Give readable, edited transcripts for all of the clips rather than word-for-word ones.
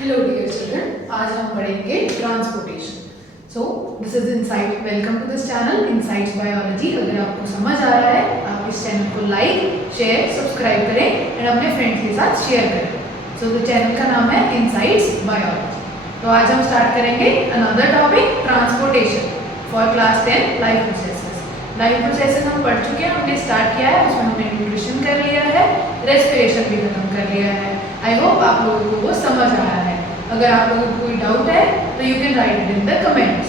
Hello dear children, आज हम पढ़ेंगे transportation. So this is Insight. Welcome to this channel Insights Biology. अगर आपको समझ आ रहा है, आप इस चैनल को लाइक, शेयर, सब्सक्राइब करें एंड अपने फ्रेंड्स के साथ शेयर करें। सो द चैनल का नाम है इनसाइट्स बायोलॉजी। तो आज हम स्टार्ट करेंगे another topic, transportation for class 10 life processes. Life processes हम पढ़ चुके हैं, हमने स्टार्ट किया है, उसमें हमने न्यूट्रिशन कर लिया है, रेस्पिरेशन भी खत्म कर लिया है। आई होप आप लोगों को वो समझ आया है। अगर आप लोगों को कोई डाउट है तो you can write it in the comments.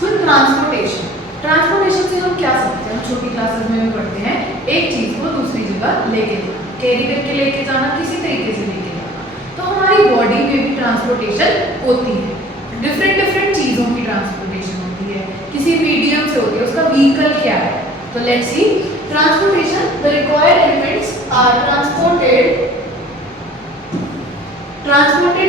फिर ट्रांसपोर्टेशन से हम क्या समझते हैं? हम छोटी क्लासेस में भी पढ़ते हैं, एक चीज को दूसरी जगह लेके जाना, कैरी करके लेके जाना, किसी तरीके से लेके जाना। तो हमारी बॉडी में भी ट्रांसपोर्टेशन होती है, डिफरेंट डिफरेंट चीजों की ट्रांसपोर्टेशन होती है, किसी मीडियम से होती है, उसका व्हीकल क्या है। तो let's see transportation. The required elements are transported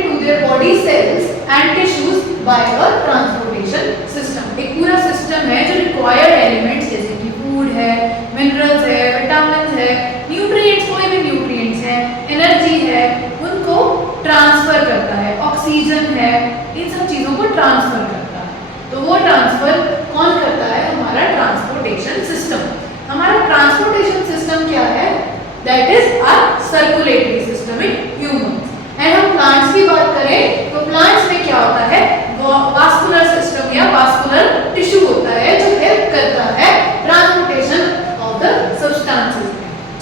to their body cells and tissues by a transportation system. एक पूरा सिस्टम है जो required elements जैसे कि फूड है, मिनरल्स है, विटामिन है, न्यूट्रिएंट्स, कोई भी न्यूट्रिएंट्स है, एनर्जी है, उनको ट्रांसफर करता है, ऑक्सीजन है, इन सब चीजों को ट्रांसफर करता है। तो वो ट्रांसफर कौन करता है? हमारा ट्रांसपोर्टेशन सिस्टम। हमारा ट्रांसपोर्टेशन सिस्टम क्या है? That is our circulatory system in humans. And हम प्लांट्स की बात करें तो प्लांट्स में क्या होता है? वास्कुलर सिस्टम या वास्कुलर टिश्यू होता है जो हेल्प करता है ट्रांसपोर्टेशन ऑफ द सब्सटेंसेस।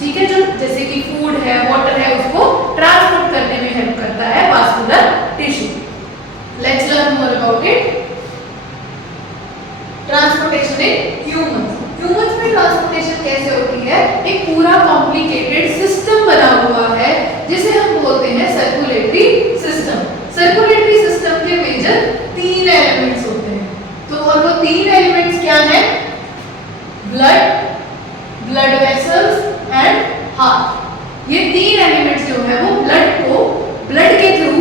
ठीक है, जो जैसे कि फूड है, वाटर है, उसको ट्रांसपोर्ट करने में हेल्प करता है vascular tissue. Let's learn more about it. Transportation in humans में ट्रांसपोर्टेशन कैसे होती है? एक पूरा कॉम्प्लिकेटेड सिस्टम बना हुआ है जिसे हम बोलते हैं सर्कुलेटरी सिस्टम। सर्कुलेटरी सिस्टम के मेजर 3 एलिमेंट्स होते हैं। तो और वो 3 एलिमेंट्स क्या हैं? Blood vessels and heart. ये 3 एलिमेंट्स जो है वो ब्लड के थ्रू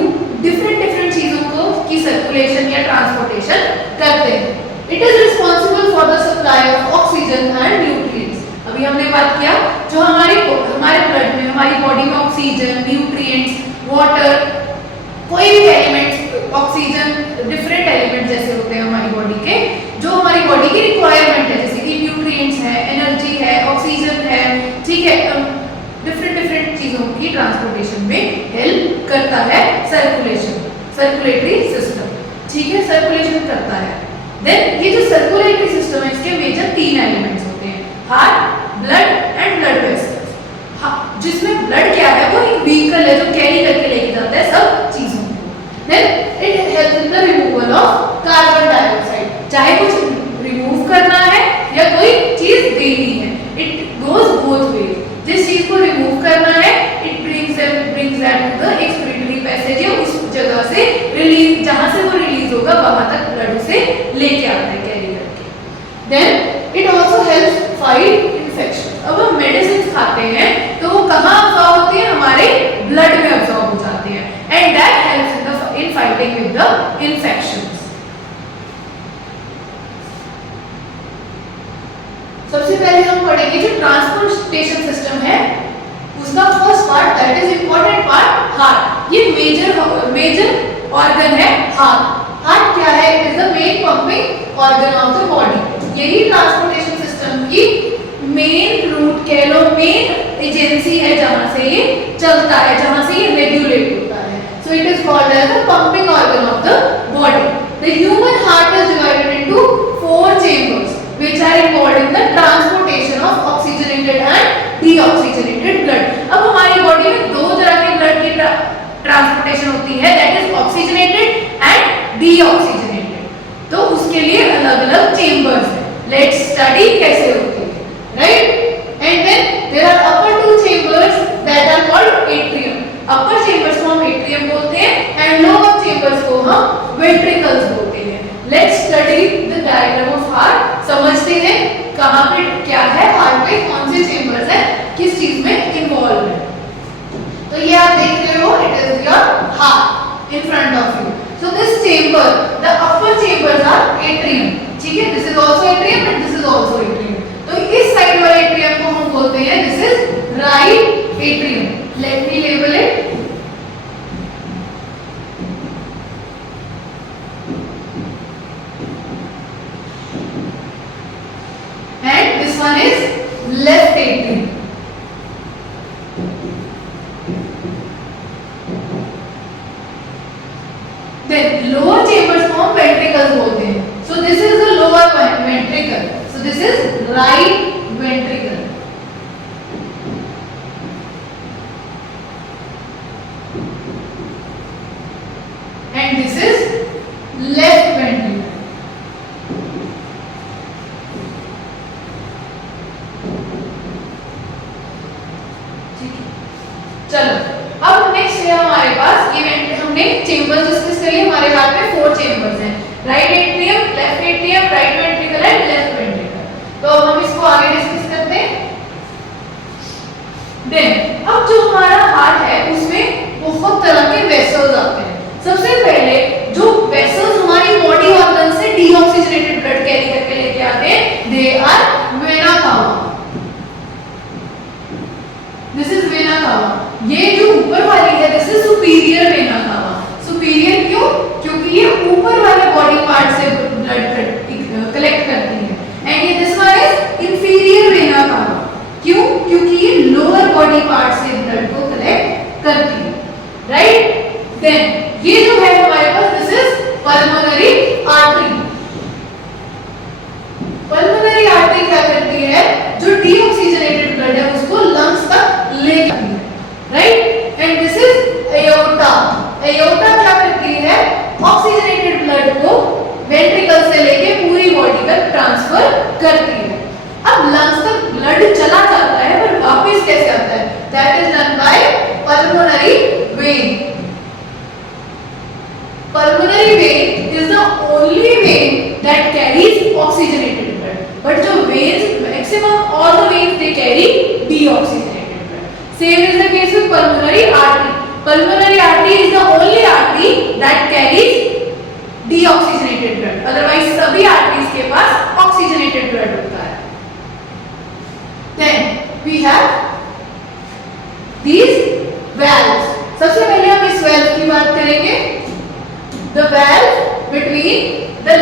डिफरेंट चीजों को की सर्कुलेशन या ट्रांसपोर्टेशन करते हैं। It is responsible for the supply of oxygen and nutrients. अभी हमने बात किया, जो हमारे ब्लड में, हमारी बॉडी में ऑक्सीजन, न्यूट्रिएंट्स, वाटर, कोई भी एलिमेंट्स, ऑक्सीजन, डिफरेंट एलिमेंट जैसे होते हैं हमारी बॉडी के, जो हमारी बॉडी की रिक्वायरमेंट है, जैसे कि न्यूट्रिएंट्स है, एनर्जी है, ऑक्सीजन है, ठीक है, डिफरेंट चीजों की ट्रांसपोर्टेशन में हेल्प करता है सर्कुलेटरी सिस्टम। ठीक है, सर्कुलेशन करता है। देन ये जो सर्कुलेटरी सिस्टम है, इसके मेजर 3 एलिमेंट्स होते हैं, heart, blood and blood vessels. जिसमें ब्लड क्या है? वो एक व्हीकल है जो कैरी करके लेके जाता है सब चीजों को। Then it helps in the removal of carbon dioxide. चाहे कुछ रिमूव करना है या कोई चीज देनी है, इट गोज बोथ वे। जिस चीज को रिमूव करना है, it brings that to the excretory passage, या उस जगह से रिलीज, जहां से वो रिलीज होगा वहां तक ब्लड से लेके आता है कैरी करके। Then it also helps fight infection. अब हम मेडिसिन खाते हैं तो वो कहां अब्सॉर्ब होती है? हमारे ब्लड में अब्सॉर्ब हो जाती है, and that helps in fighting with the infections. सबसे पहले हम पढ़ेंगे जो ट्रांसपोर्टेशन सिस्टम है उसका first part, that is important part, heart. ये मेजर ऑर्गन है हार्ट। हार्ट क्या है? It is the main pumping organ of the body. यही ट्रांसपोर्टेशन सिस्टम की मेन रूट कह लो, मेन एजेंसी है जहां से ये चलता है, जहां से ये रेगुलेट होता है। So it is called as the pumping organ of the body. The human heart is divided into 4 chambers which are involved in the transportation of oxygenated and deoxygenated blood. अब हमारी बॉडी में 2 तरह के blood की transportation होती है, that is oxygenated and deoxygenated. तो उसके लिए अलग-अलग चेंबर्स हैं। लेट्स स्टडी कैसे होती है, right? And then there are upper 2 chambers that are called atrium. Upper chambers को हम एट्रियम बोलते हैं एंड लोअर चेंबर्स को हम वेंट्रिकल्स बोलते हैं। Let's study the diagram of heart. समझते हैं कहां पे क्या है, हार्ट में कौन से चेंबर्स है, किस चीज में इन्वॉल्व है। तो ये आप देख रहे हो, it is your heart in front of you. So this chamber, the upper chambers are atrium. ठीक है, this is also atrium and this is also atrium. तो इस साइड वाले एट्रियम को हम बोलते हैं, this is right atrium. one is left atrium. Then lower chambers को हम ventricles बोलते हैं. So this is the lower ventricle. So this is right ventricle. And this is left ventricle. चलो अब नेक्स्ट है हमारे पास इवेंट. हमने चेंबर्स डिस्कस कर लिए. हमारे हाथ में 4 चेंबर्स हैं. Right atrium, left atrium, right ventricle and left ventricle. तो अब हम इसको आगे डिस्कस करते हैं. देन अब जो हमारा हार्ट है उसमें बहुत तरह के वेसल्स आते हैं. सबसे पहले जो वेसल्स हमारी बॉडी ऑर्गन से डीऑक्सीजनेटेड ब्लड कैरी करके लेके आते हैं, they are vena cava. This is vena cava. ये जो ऊपर वाली है this is superior vena cava. Superior क्यों? क्योंकि ये ऊपर वाले बॉडी पार्ट से ब्लड कलेक्ट करती है. एंड ये this one is inferior vena cava. क्यों? क्योंकि ये लोअर बॉडी पार्ट से ब्लड को कलेक्ट करती है. राइट. देन ये जो है हमारे पास this is pulmonary artery. Pulmonary artery क्या करती है? जो डीऑक्सीजनेटेड ब्लड है उसको लंग्स तक ले जाती है. Right. And this is aorta. Aorta क्या करती है? ऑक्सीजनेटेड ब्लड को वेंट्रिकल से लेके पूरी बॉडी तक ट्रांसफर करती है. अब लंग्स तक ब्लड चला जाता है पर वापस कैसे आता है? That is done by pulmonary vein. Pulmonary vein is the only vein that carries oxygenated blood. But जो veins, maximum all the veins they carry deoxygenated blood. Same is the case with pulmonary artery. Pulmonary artery is the only artery that carries deoxygenated blood. Otherwise सभी arteries के पास oxygenated blood होता है. Then we have these valves. सबसे पहले हम इस valve की बात करेंगे. The valve between the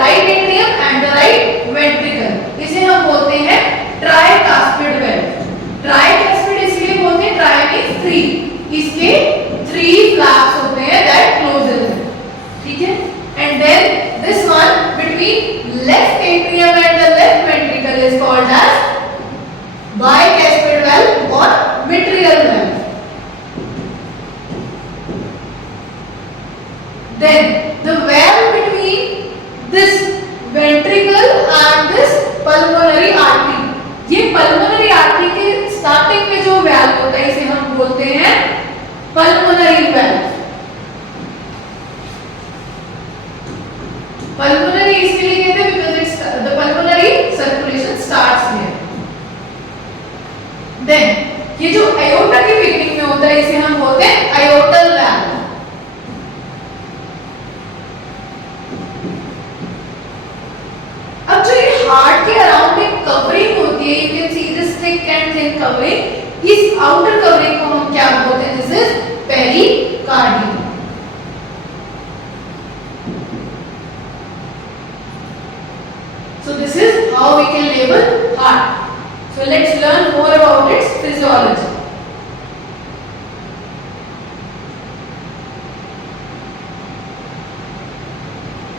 right atrium and the right ventricle. इसे हम बोलते हैं tricuspid valve. Tricuspid इसलिए बोलते हैं, tri means 3. इसके 3 flaps होते हैं that closes it. ठीक है. And then this one between left atrium and the left ventricle is called as bicuspid valve or mitral valve. Then the valve between this ventricle and this pulmonary artery. ये pulmonary artery के starting में जो valve होता है इसे हम बोलते हैं pulmonary valve. Pulmonary इसलिए कहते हैं because it's the pulmonary circulation starts here. Then ये जो aorta के beginning में होता है इसे हम बोलते हैं aortal valve. अब जो ये हार्ट के अराउंड एक कवरिंग होती है, you can see this thick and thin covering. इस आउटर कवरिंग को हम क्या बोलते हैं? This is pericardium. So this is how we can label heart. So let's learn more about its physiology.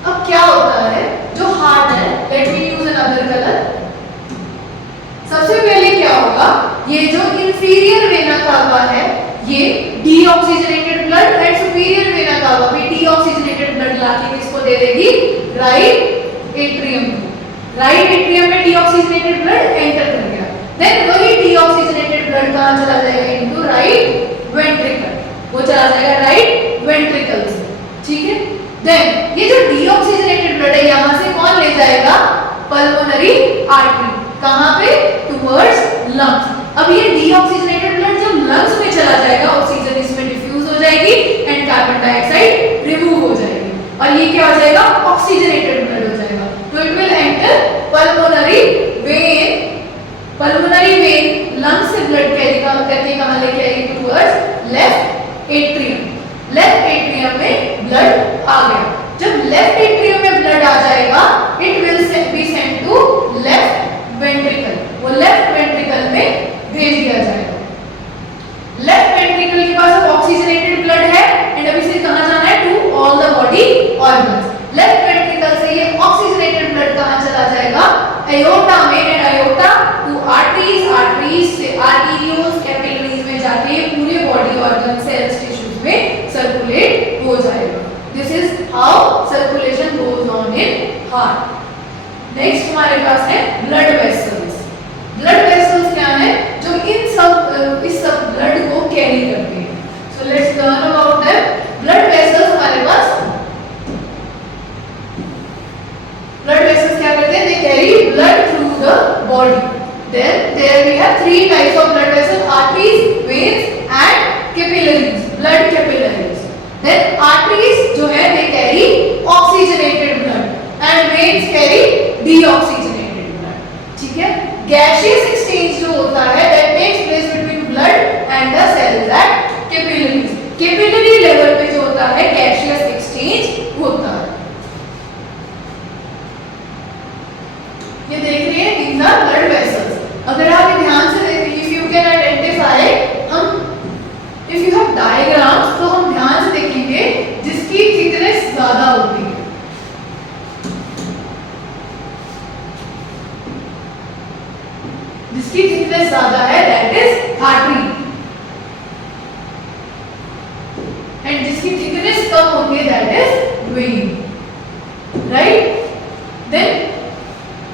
अब क्या होता है जो हार्ट है? Let me use another colour. सबसे पहले क्या होगा? ये जो इंफीरियर वेना कावा है ये deoxygenated blood and superior vena कावा भी डीऑक्सीजनेटेड ब्लड लाके किसको दे देगी? Right atrium. राइट एट्रियम में डीऑक्सीजनेटेड ब्लड एंटर कर गया. देन वही डीऑक्सीजनेटेड ब्लड कहां चला जाएगा? Into right ventricle. वो चला जाएगा राइट वेंट्रिकल से. ठीक है. देन ये जो डीऑक्सीजनेटेड ब्लड है यहां से कौन ले जाएगा? Pulmonary artery. कहां पे? Towards lungs. अब ये डीऑक्सीजनेटेड ब्लड जब लंग्स में चला जाएगा ऑक्सीजन इसमें डिफ्यूज हो जाएगी एंड कार्बन डाइऑक्साइड रिमूव हो जाएगी और ये क्या हो जाएगा? ऑक्सीजनेटेड ब्लड हो जाएगा. तो it will enter pulmonary vein. Pulmonary vein lungs से ब्लड कैरी करके कहां लेके आएगी? Towards left atrium. Left atrium में ब्लड आ गया. जब लेफ्ट एट्रियम में ब्लड आ जाएगा it will be sent to left ventricle. वो वेंट्रिकल में भेज दिया जाएगा। लेफ्ट वेंट्रिकल के पास अब ऑक्सीजनेटेड ब्लड है एंड अभी से कहां जाना है? To all the body organs. Left ventricle से ये ऑक्सीजनेटेड ब्लड कहां चला जाएगा? एयोर्टा में, and aorta to arteries, arteries से आर्टेरियोल्स, कैपिलरीज में जाके ये पूरे बॉडी ऑर्गन, सेल्स, टिश्यूज में सर्कुलेट हो जाएगा। This is how circulation goes on in heart. Next हमारे पास है ब्लड वेसल्स। ब्लड वेसल्स क्या है? जो इस सब ब्लड को कैरी करते हैं। So let's learn about that. Blood vessels हमारे पास, ब्लड वेसल्स क्या करते हैं? They carry blood through the body. Then there we have three types of blood vessels: arteries, veins and capillaries, blood capillaries. Then arteries जो है they carry oxygenated blood and veins carry deoxygenated blood. ठीक है? Gaseous exchange जो होता है that takes place between blood and the cells at capillaries. Capillary level पे जो होता है गैसियस एक्सचेंज होता है। ये देख रहे हैं, these are blood vessels। अगर आप ध्यान से देखें, if you can identify, if you have diagrams, तो हम ध्यान से देखेंगे जिसकी थिकनेस ज्यादा होती है, जिसकी थिकनेस ज्यादा है दैट इज आर्टरी, एंड जिसकी थिकनेस कम होती है that is vein. Right? Then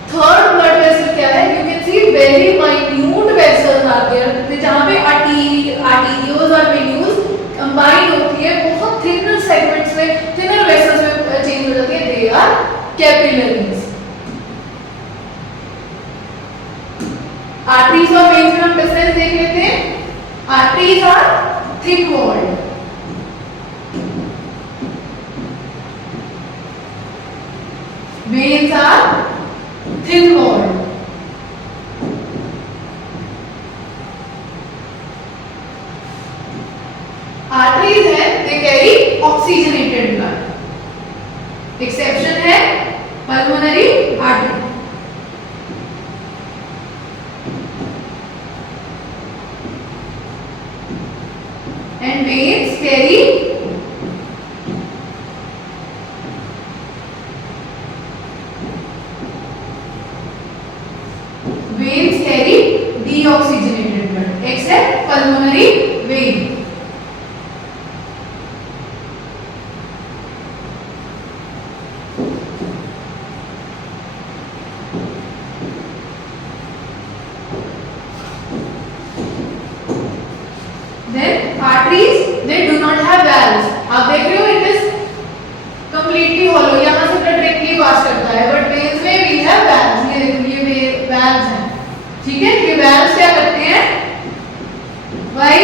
third blood vessel क्या है? You can see very minute vessels are there, जहां पे आर्टेरियोल्स और वेन्यूल्स कंबाइन होती है, बहुत थिनर सेगमेंट्स में, थिनर वेसल्स में चेंज हो जाती है। They are capillaries. आर्टरीज और वेन्स में हम डिफरेंस देख लेते हैं। Arteries are thick walled, veins are thin walled। Arteries है they carry oxygenated blood। Exception है pulmonary artery। and veins carry deoxygenated blood except pulmonary vein। Then arteries they do not have valves। आप देख रहे हो it is completely hollow, यहाँ से blood directly pass करता है, but veins में we have valves। ये देखो ये valves हैं। ठीक है? ये valves क्या करते हैं? Why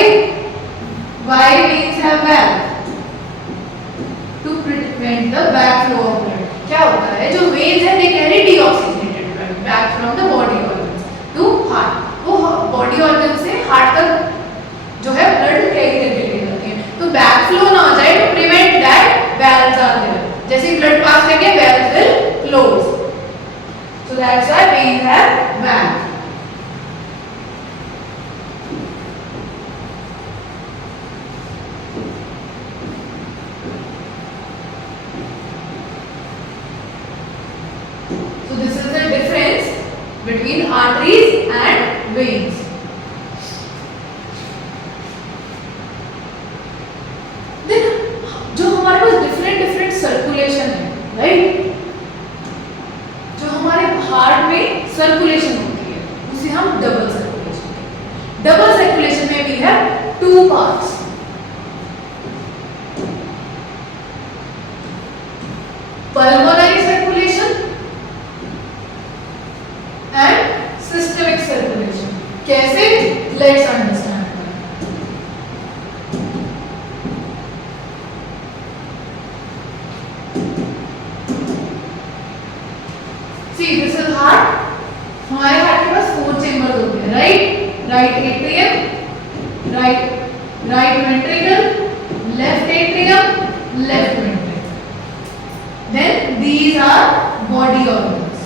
veins have valves? To prevent the backflow of blood। क्या होता है? जो veins है they carry deoxygenated blood back from the body organs to heart। वो body organ से heart तक जो है blood carry करके ले जाती है, तो backflow ना हो जाए, to prevent that valves are there। जैसे blood pass करेंगे valves will close, so that's why veins have valves। between arteries and veins। then जो हमारे पास डिफरेंट सर्कुलेशन है, राइट, जो हमारे हार्ट में सर्कुलेशन होती है उसे हम डबल सर्कुलेशन। डबल सर्कुलेशन में we have two parts, pulmonary circulation and systemic circulation। कैसे? Let's understand। See, this is heart। हमारे हार्ट के पास 4 चेंबर्स होते हैं, right? Right atrium, right ventricle, left atrium, left ventricle. Then these are body organs।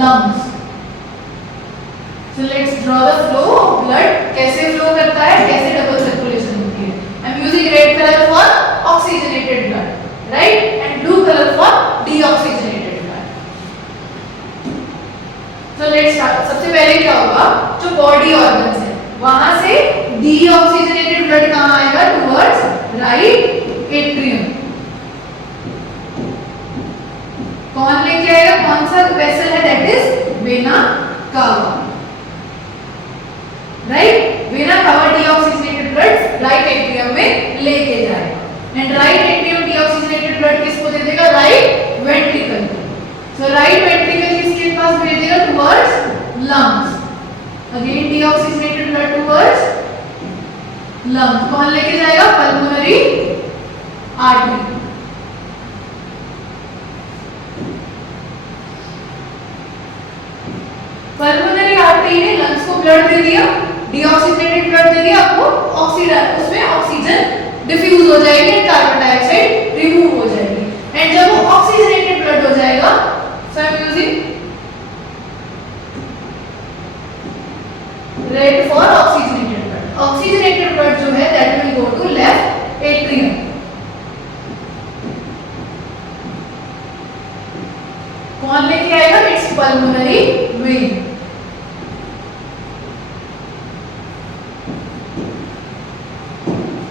lungs. So let's draw the flow of blood. कैसे flow करता है, कैसे double circulation होती है. I'm using red color for oxygenated blood, right, and blue color for deoxygenated blood. So let's start. सबसे पहले क्या होगा, जो body organs है वहां से deoxygenated blood कहाँ आएगा, towards right atrium. कौन लेके आएगा, कौन सा वेसल है, दैट इज वेना कावा, right. Vena cava deoxygenated blood right atrium में लेके जाएगा and right atrium deoxygenated blood किसको दे देगा, राइट वेंट्रिकल को. सो राइट वेंट्रिकल किसके पास भेज देगा, towards lungs. Again deoxygenated blood towards lungs. कौन लेके जाएगा, पल्मोनरी आर्टरी. पल्मोनरी आर्टरी ने लंग्स को ब्लड दे दिया, डीऑक्सीजनेटेड ब्लड दे दिया, आपको ऑक्सीजन, उसमें ऑक्सीजन डिफ्यूज हो जाएगी एंड कार्बन डाइऑक्साइड रिमूव हो जाएगी. एंड जब वो ऑक्सीजनेटेड ब्लड हो जाएगा, so I am using red for oxygenated blood. Oxygenated blood जो है that will go to left atrium. कौन लेके आएगा, इट्स पल्मोनरी वेन.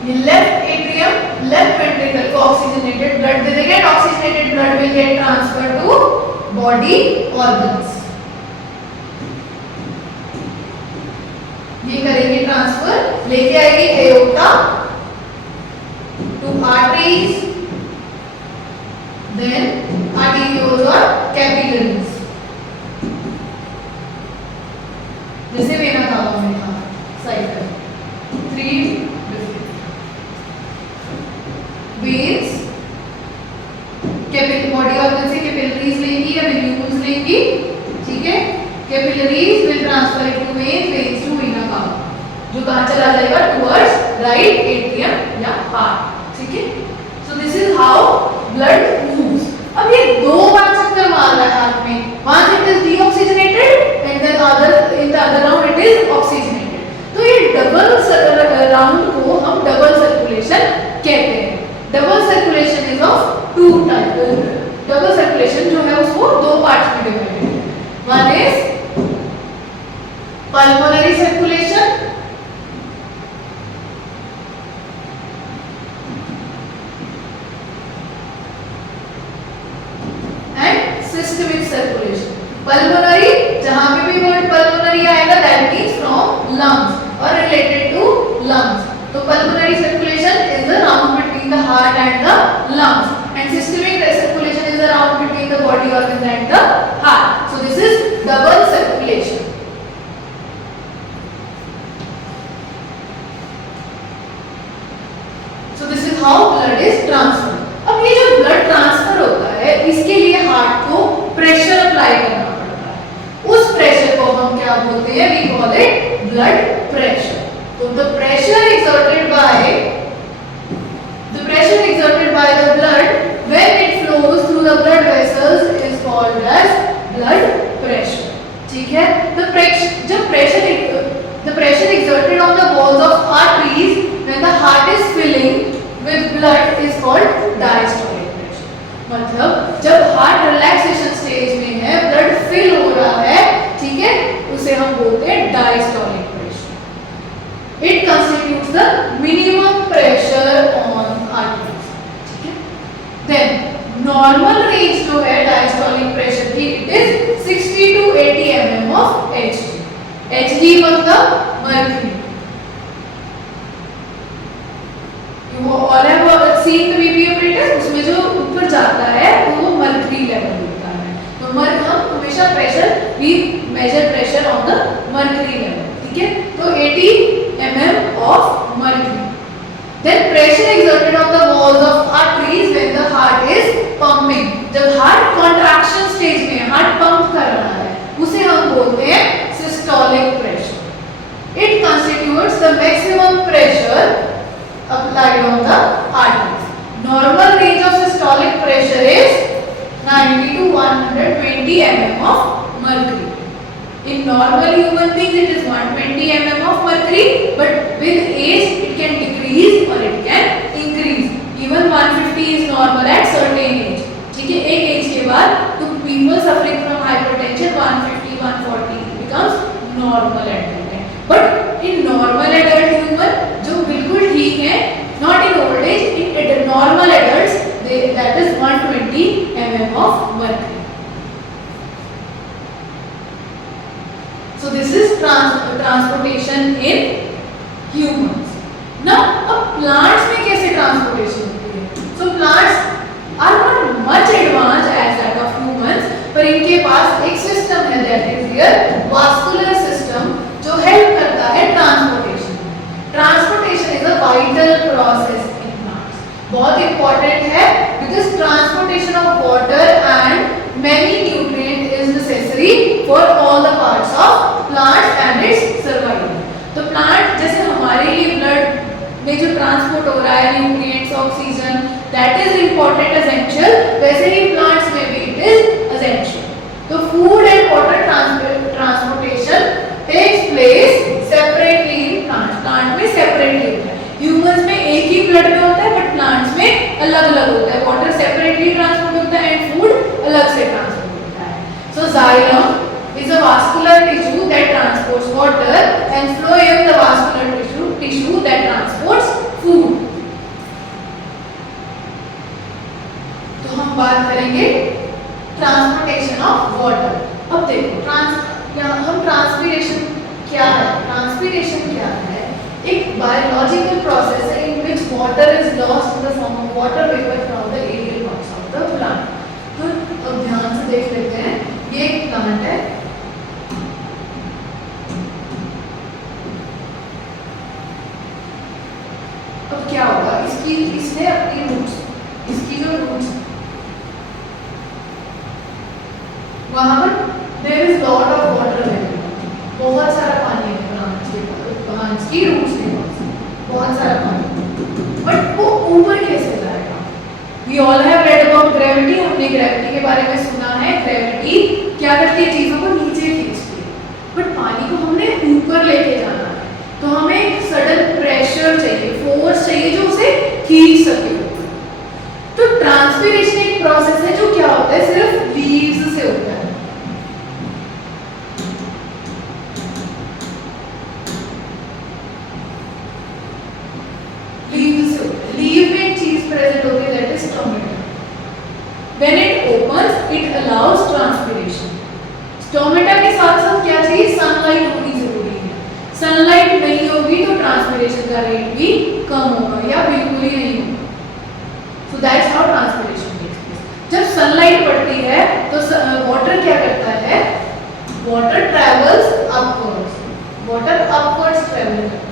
ये लेफ्ट एट्रियम लेफ्ट वेंट्रिकल को ऑक्सीजनेटेड ब्लड दे देगा and oxygenated blood will get transfer to body organs. ये करेंगे ट्रांसफर, लेके आएगी aorta to arteries, then arterioles और कैपिलरीज. जैसे वेना कावा में था cycle, 3 veins, capillary body organ से कैपिलरीज लेंगी या वेन्यूल्स लेंगी, ठीक है. Capillaries will transfer into veins, veins to vena cava, जो कहां चला जाएगा, टुवर्ड्स राइट एट्रियम या हार्ट, ठीक है. So this is how blood moves. अब ये दो बार चक्कर मार रहा है हाथ में, वहां it is deoxygenated and then other in the other round it is oxygenated. तो ये डबल राउंड को हम डबल सर्कुलेशन कहते हैं. Double circulation is of 2 type. Double circulation जो है उसको दो पार्ट्स में डिवाइडेड है. One is pulmonary circulation and systemic circulation. Pulmonary, जहां पे भी वर्ड पल्मोनरी आएगा दैट मींस फ्रॉम लंग्स और रिलेटेड टू लंग्स. तो pulmonary circulation is the round between the heart and the lungs, and systemic circulation is the round between the body organs and the heart. So this is double circulation. So this is how blood is transferred. अब ये जो blood transfer होता है, इसके लिए heart को pressure apply करना पड़ता है. उस प्रेशर को हम क्या बोलते हैं, we call it blood pressure. So the pressure exerted by the blood when it flows through the blood vessels is called as blood pressure. ठीक है. The pressure exerted on the walls of arteries when the heart is filling with blood is called diastolic pressure. मतलब जब heart relaxation stage में है, blood fill हो रहा है, ठीक है, उसे हम बोलते हैं diastolic pressure. It constitutes the minimum pressure on arteries. ठीक है. Then normal range जो है diastolic pressure की, it is 60 to 80 mm of Hg. Hg मतलब mercury. You all have seen the BP apparatus, उसमें जो ऊपर जाता है वो mercury level होता है. तो हम हमेशा pressure, we measure pressure on the mercury level. ठीक है. तो 80 mm of mercury. Then pressure exerted on the walls of arteries when the heart is pumping. जब heart contraction stage में heart pump कर रहा है, उसे हम बोलते हैं systolic pressure. It constitutes the maximum pressure applied on the arteries. Normal range of systolic pressure is 90 to 120 mm of mercury. In normal human beings it is 120 mm of mercury, but with age it can decrease or it can increase. Even 150 is normal at certain age. ठीक है, एक as के बाद तो people suffering from hypertension 150 140 becomes normal at that time. But in normal adult human जो बिल्कुल ठीक है, not in old age, in normal adults that is 120 mm of mercury. So this is transportation in humans. Now अब plants में कैसे transportation होती है? So plants are not much advanced as that of humans, पर इनके पास एक system है that is their vascular system जो help करता है transportation. Transportation is a vital process in plants. बहुत important है because transportation of water and many nutrients is necessary for all the parts of plant and its survival. तो plant जैसे हमारे लिए blood में जो ट्रांसपोर्ट हो रहा है nutrients oxygen that is important essential, वैसे ही प्लांट्स में भी इट इज एसेंशियल. तो food and water transportation takes place separately in plants. Plant में सेपरेटली होता है. ह्यूमंस में एक ही ब्लड में होता है बट प्लांट्स में अलग अलग होता है. वाटर सेपरेटली ट्रांसपोर्ट होता है एंड फूड अलग से ट्रांसपोर्ट होता है. सो xylem is a vascular tissue that transports water and phloem the vascular tissue that transports food. तो हम बात करेंगे ट्रांसपोर्टेशन ऑफ वाटर. अब देखो हम ट्रांसपीरेशन क्या है? ट्रांसपीरेशन क्या है? एक बायोलॉजिकल प्रोसेस है in which water is lost in the form of water vapor from the aerial parts of the plant. तो अब ध्यान से देख लेते हैं. ये एक प्लांट है. अब क्या होगा? इसने अपनी रूट्स, इसकी जो रूट्स वहां पर there is lot of water vapour, बहुत सारा पानी है प्लांट्स की रूट्स के पास, बहुत सारा पानी. बट वो ऊपर कैसे जाएगा? We all have read about gravity. हमने ग्रेविटी के बारे में सुना है. ग्रेविटी क्या करती है? चीजों को नीचे खींचती है. बट पानी को हमने ऊपर लेके जाना है तो हमें एक सडन प्रेशर चाहिए, फोर्स चाहिए जो उसे खींच सके. तो ट्रांसपीरेशन एक प्रोसेस है जो क्या होता है? सिर्फ लीव्स से होता है. लीव्स से होता है. लीव में एक चीज प्रेजेंट होती है that is stomata. When it opens it allows transpiration. Stomata के साथ साथ क्या चाहिए? सनलाइट होनी जरूरी है. सनलाइट नहीं होगी तो ट्रांसपीरेशन का रेट भी कम होगा या बिल्कुल ही नहीं होगा. So that's how transpiration takes place. जब सनलाइट पड़ती है तो वाटर क्या करता है? Water travels upwards. Water upwards travel करता है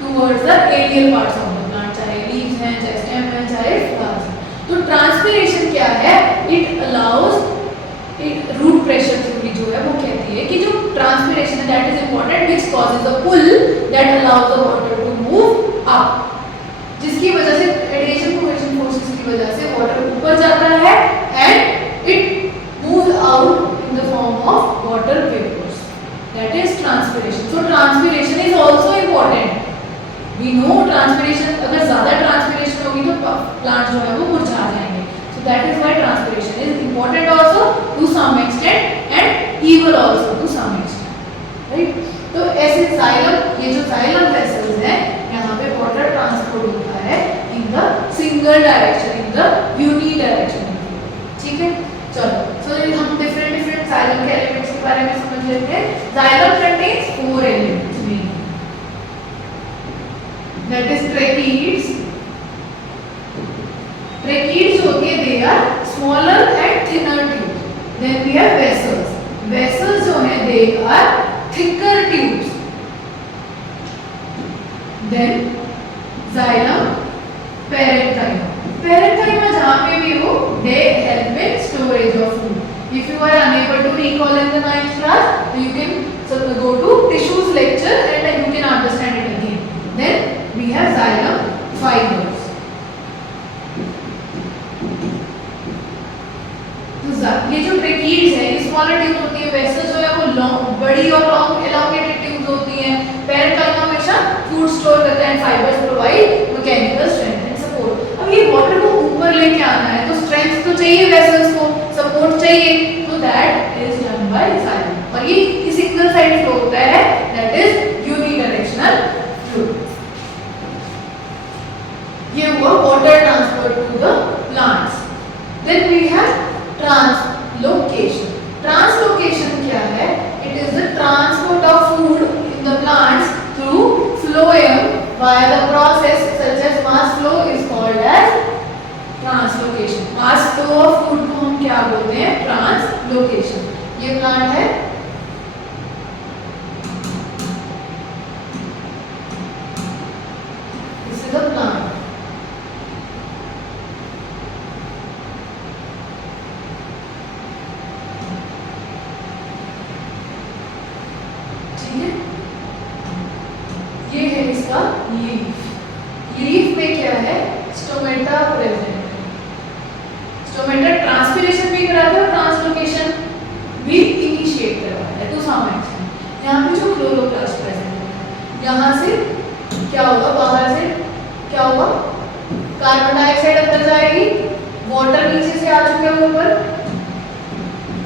towards the aerial parts of the plant, चाहे लीव्स हैं, चाहे स्टेम हैं, चाहे फ्लावर्स. तो ट्रांसपीरेशन क्या है? It allows root pressure theory जो है वो कहती है कि जो ट्रांसपीरेशन है that is important which causes the pull that allows the water to move up, जिसकी वजह से रेडिएशन कोहेजन फोर्सेस की वजह से वाटर ऊपर जाता है and it moves out in the form of water vapours. That is transpiration. So transpiration is also important. We know transpiration, अगर ज्यादा ट्रांसपीरेशन होगी तो प्लांट जो है वो मुरझा जाएंगे. That is why transpiration is important also to some extent and evil also to some extent, right? तो ऐसे xylem, ये जो xylem vessels है यहाँ पे water transport होता है in the single direction, in the unidirectional. ठीक है, चलो. So हम different xylem के elements के बारे में समझ लेते हैं. Xylem contains 4 elements mainly. That is tracheids. Tracheids होती है, they are smaller and thinner tubes. Then we have vessels. Vessels जो है they are thicker tubes. Then xylem, parenchyma. Parenchyma जहाँ पे भी हो, they help in storage of food. If you are unable to recall in the 9th class, you can go to tissues lecture and you can understand it again. Then we have xylem fibers. Feeds है, ये smaller tubes होती है, vessel जो है वो long, बड़ी और long elongated tubes होती हैं। पैरेंकाइमा हमेशा फूड स्टोर करता है, fibres provide mechanical strength and support. अब ये वाटर को ऊपर लेके आना है तो स्ट्रेंथ तो चाहिए वेसल्स को, सपोर्ट चाहिए, तो that is done by xylem. और ये सिंगल साइड फ्लो होता है, दैट इज यूनिडायरेक्शनल फ्लो। ये हुआ water transfer to the plants. Then we have translocation. Translocation क्या है? It is the transport of food in the plants through phloem via the process such as mass flow is called as translocation. mass flow of food को हम क्या बोलते हैं? Translocation. ये plant है, this is a plant. ठीक है, ये है इसका लीफ। लीफ में क्या है? स्टोमेटा प्रेजेंट है। स्टोमेटा ट्रांसपिरेशन भी कराता है और ट्रांसलोकेशन भी इनिशिएट करवाता है टू सम एक्सटेंट। यहाँ पे जो क्लोरोप्लास्ट प्रेजेंट है, यहाँ से क्या होगा? बाहर से क्या होगा? कार्बन डाइऑक्साइड अंदर जाएगी, वाटर नीचे से आ चुके हैं ऊपर,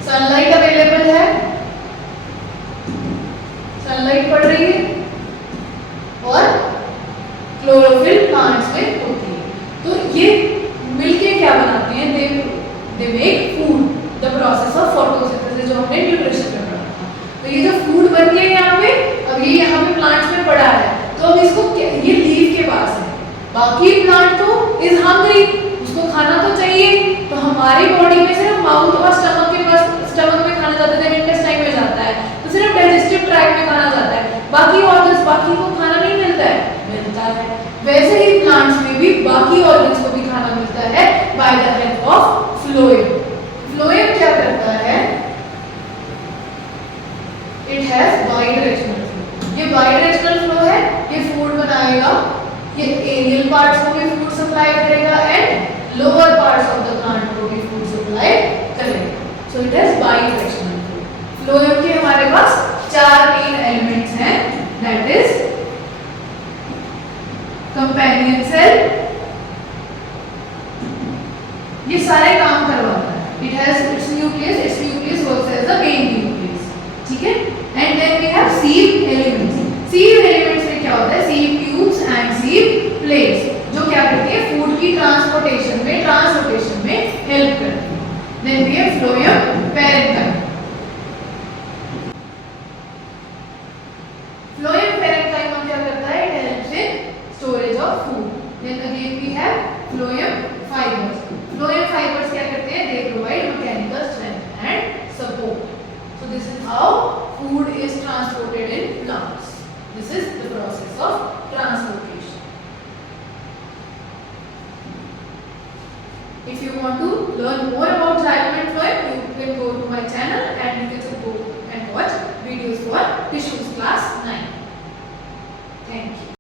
सनलाइट अवेलेबल है, सनलाइट पड़ रही है और क्लोरोफिल प्लांट्स में होती है। तो ये मिलके क्या बनाते हैं? They make food, the process of photosynthesis, जो हमने न्यूट्रिशन में पढ़ा था। तो ये जो फूड बन गया यहाँ पे, अब ये यहाँ पे प्लांट्स में पड़ा है, तो अब इसको ये लीफ के पास है, बाकी प्लांट तो इज हंग्री, उसको खाना तो चाहिए। तो हमारी बॉडी में सिर्फ माउथ और स्टमक के पास, स्टमक में खाना जाता है, इंटेस्टाइन में जाता है, तो सिर्फ डाइजेस्टिव ट्रैक्ट में खाना जाता है, बाकी ऑर्गन्स, बाकी को खाना नहीं मिलता है, मिलता है। वैसे ही प्लांट्स में भी बाकी ऑर्गन्स को भी खाना मिलता है by the help of phloem. Phloem क्या करता है? It has bidirectional flow. ये बाइडायरेक्शनल फ्लो है, ये फूड बनाएगा, ये एरियल पार्ट्स को भी फूड सप्लाई करेगा and lower parts of the plant को भी फूड सप्लाई करेगा। So it has bidirectional flow. Phloem के हमारे पास चार मेन एलिमेंट्स हैं, दैट इज कंपेनियन सेल, ये सारे काम करवाता है। It has its nucleus works as the main nucleus, ठीक है। And then we have sieve elements. Sieve elements में क्या होता है? Sieve tubes and sieve plates, जो क्या करती है? फूड की ट्रांसपोर्टेशन में, ट्रांसलोकेशन में हेल्प करती है। Then we have phloem parenchyma. Phloem parenchyma क्या करता है? It helps in storage of food. Then again we have phloem fibres. Phloem fibres क्या करते हैं? They provide mechanical strength and support. So this is how food is transported in plants. This is the process of translocation. If you want to learn more about xylem and phloem, you can go to my channel